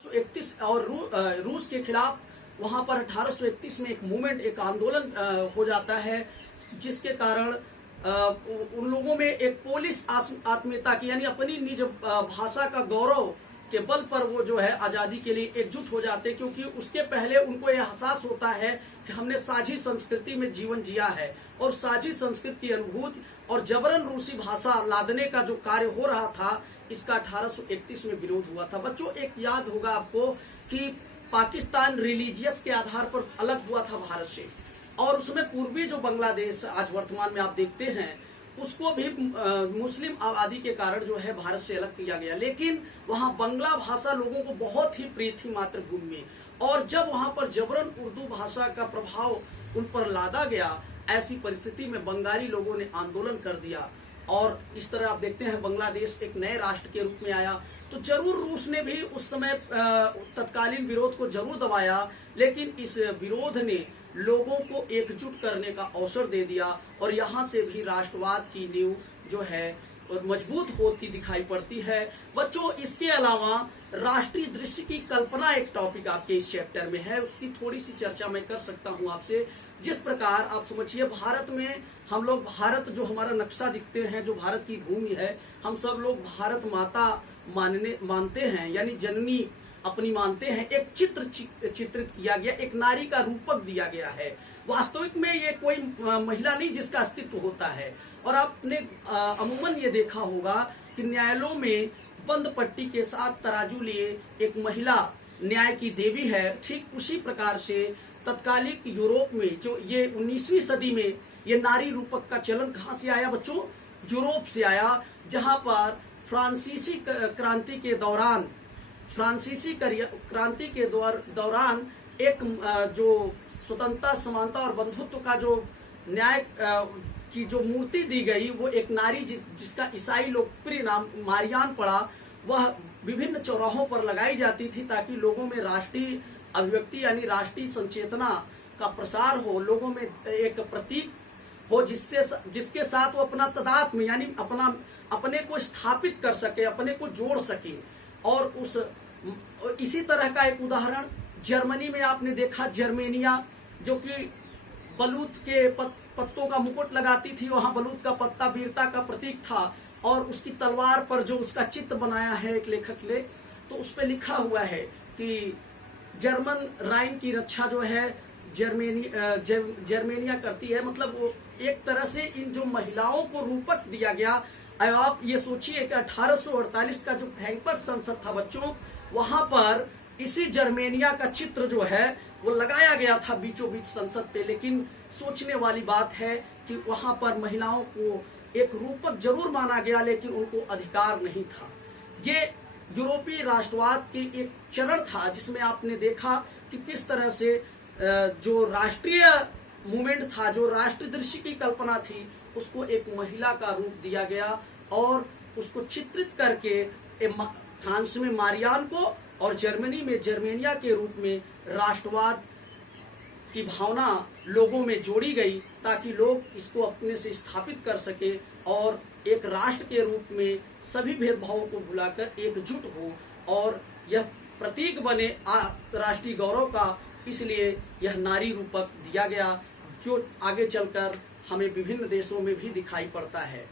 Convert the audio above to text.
31 और रूस के खिलाफ वहां पर 1831 में एक मूवमेंट, एक आंदोलन हो जाता है, जिसके कारण उन लोगों में एक पोलिश आत्मीयता की, यानी अपनी निज भाषा का गौरव के बल पर वो जो है आजादी के लिए एकजुट हो जाते, क्योंकि उसके पहले उनको यह एहसास होता है कि हमने साझी संस्कृति में जीवन जिया है और साझी संस्कृति की अनुभूति और जबरन रूसी भाषा लादने का जो कार्य हो रहा था, इसका 1831 में विरोध हुआ था। बच्चों, एक याद होगा आपको कि पाकिस्तान रिलीजियस के आधार पर अलग हुआ था भारत से, और उसमें पूर्वी जो बांग्लादेश आज वर्तमान में आप देखते हैं, उसको भी मुस्लिम आबादी के कारण जो है भारत से अलग किया गया। लेकिन वहां बंगला भाषा लोगों को बहुत ही प्रिय थी मातृभूमि में, और जब वहां पर जबरन उर्दू भाषा का प्रभाव उन पर लादा गया, ऐसी परिस्थिति में बंगाली लोगों ने आंदोलन कर दिया, और इस तरह आप देखते हैं बांग्लादेश एक नए राष्ट्र के रूप में आया। तो जरूर रूस ने भी उस समय तत्कालीन विरोध को जरूर दबाया, लेकिन इस विरोध ने लोगों को एकजुट करने का अवसर दे दिया, और यहाँ से भी राष्ट्रवाद की नींव जो है और मजबूत होती दिखाई पड़ती है। बच्चों, इसके अलावा राष्ट्रीय दृश्य की कल्पना एक टॉपिक आपके इस चैप्टर में है, उसकी थोड़ी सी चर्चा मैं कर सकता हूं आपसे। जिस प्रकार आप समझिए, भारत में हम लोग, भारत जो हमारा नक्शा दिखते हैं, जो भारत की भूमि है, हम सब लोग भारत माता मानते हैं, यानी जननी अपनी मानते हैं। एक चित्र चित्रित किया गया, एक नारी का रूपक दिया गया है। वास्तविक में ये कोई महिला नहीं जिसका अस्तित्व होता है। और आपने अमूमन ये देखा होगा कि न्यायालयों में बंद पट्टी के साथ तराजू लिए एक महिला न्याय की देवी है। ठीक उसी प्रकार से तत्कालिक यूरोप में जो ये 19वीं सदी में ये नारी रूपक का चलन कहाँ से आया बच्चों? यूरोप से आया, जहां पर फ्रांसीसी क्रांति के दौरान एक जो स्वतंत्रता, समानता और बंधुत्व का जो न्याय की जो मूर्ति दी गई, वो एक नारी जिसका ईसाई लोकप्रिय नाम मारियान पड़ा, वह विभिन्न चौराहों पर लगाई जाती थी ताकि लोगों में राष्ट्रीय अभिव्यक्ति यानी राष्ट्रीय संचेतना का प्रसार हो, लोगों में एक प्रतीक हो जिसके साथ वो अपना तदात्म यानी अपने को स्थापित कर सके, अपने को जोड़ सके। और इसी तरह का एक उदाहरण जर्मनी में आपने देखा, जर्मेनिया, जो कि बलूत के पत्तों का मुकुट लगाती थी। वहां बलूत का पत्ता वीरता का प्रतीक था, और उसकी तलवार पर जो उसका चित्र बनाया है एक लेखक ने, तो उस पर लिखा हुआ है कि जर्मन राइन की रक्षा जो है जर्मेनिया करती है। मतलब वो एक तरह से इन जो महिलाओं को रूपक दिया गया। अब आप ये सोचिए कि 1848 का जो फ्रैंकफर्ट संसद था बच्चों, वहां पर इसी जर्मेनिया का चित्र जो है वो लगाया गया था बीचों बीच संसद पे। लेकिन सोचने वाली बात है कि वहां पर महिलाओं को एक रूपक जरूर माना गया, लेकिन उनको अधिकार नहीं था। ये यूरोपीय राष्ट्रवाद के एक चरण था, जिसमें आपने देखा कि किस तरह से जो राष्ट्रीय मूवमेंट था, जो राष्ट्रीय दृश्य की कल्पना थी, उसको एक महिला का रूप दिया गया, और उसको चित्रित करके फ्रांस में मारियान को और जर्मनी में जर्मेनिया के रूप में राष्ट्रवाद की भावना लोगों में जोड़ी गई, ताकि लोग इसको अपने से स्थापित कर सके और एक राष्ट्र के रूप में सभी भेदभावों को भुलाकर एकजुट हो, और यह प्रतीक बने राष्ट्रीय गौरव का। इसलिए यह नारी रूपक दिया गया, जो आगे चलकर हमें विभिन्न देशों में भी दिखाई पड़ता है।